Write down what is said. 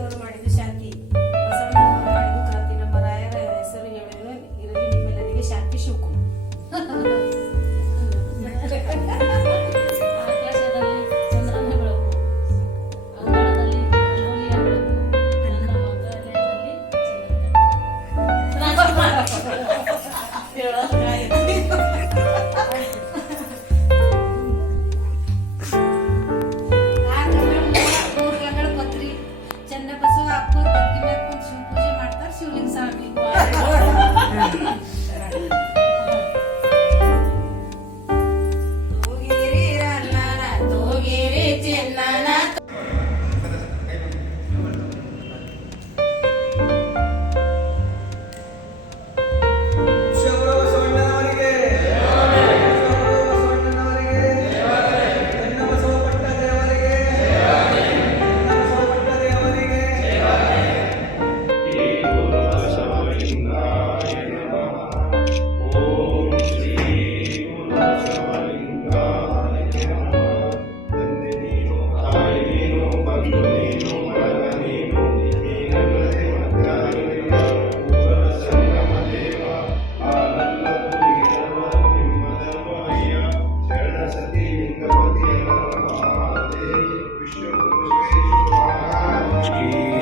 ಅವರು ಮಾಡಿ